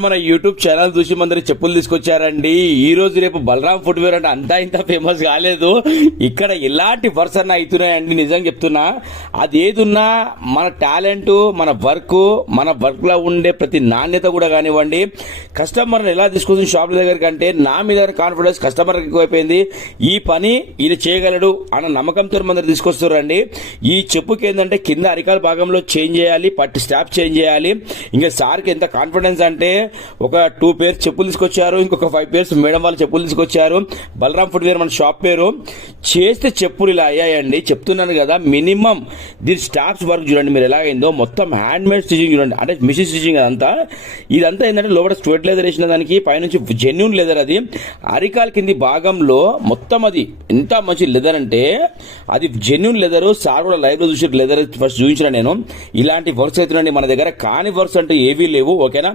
మన YouTube channel చూసి మందరు చెప్పులు తీసుకొచ్చారండి. ఈ రోజు రేపు బలరాం ఫుట్వేర్ అంటే అంతా ఇంత ఫేమస్ కాలేదు. ఇక్కడ ఎలాంటి వర్క్స్ అన్న అవుతున్నాయండి, నిజంగా చెప్తున్నా. అది ఏదున్నా మన టాలెంట్, మన వర్క్ లో ఉండే ప్రతి నాణ్యత కూడా కానివ్వండి, కస్టమర్ని ఎలా తీసుకొచ్చిన షాప్ దగ్గరికి అంటే నా మీద కాన్ఫిడెన్స్ కస్టమర్ ఎక్కువైపోయింది. ఈ పని ఈయన చేయగలడు అన్న నమ్మకంతో మందరు తీసుకొస్తారండి. ఈ చెప్పుకి ఏంటంటే కింద అరికాల భాగంలో చేంజ్ చేయాలి, పట్టి స్టాప్ చేంజ్ చేయాలి. ఇంకా సార్కి ఎంత కాన్ఫిడెన్స్ అంటే ఒక 2 పేర్స్ చెప్పులు తీసుకొచ్చారు, ఇంకొక 5 పేర్స్ మేడం వాళ్ళు చెప్పులు తీసుకొచ్చారు. బలరాం ఫుట్వేర్ మన షాప్ పేరు. చేస్తే చెప్పులు ఇలా అయ్యాయండి. చెప్తున్నాను కదా, మినిమం దీని స్టాప్స్ వర్క్ చూడండి మీరు ఎలాగైందో. మొత్తం హ్యాండ్ మేడ్ స్టిచింగ్ చూడండి, అంటే మిషన్ స్టిచింగ్ అదంతా. ఇదంతా ఏంటంటే లోపల స్ట్రెట్ లెదర్ వేసిన దానికి, పైనుంచి జెన్యూన్ లెదర్. అది అరికాల కింది భాగంలో మొత్తం అది ఎంత మంచి లెదర్ అంటే అది జెన్యూన్ లెదర్. సార్ కూడా లైవ్ లో చూసి లెదర్ ఫస్ట్ చూపించిన నేను. ఇలాంటి వర్క్స్ అవుతున్నాయండి మన దగ్గర. కాని వర్క్స్ అంటే ఏవీ లేవు. ఓకేనా.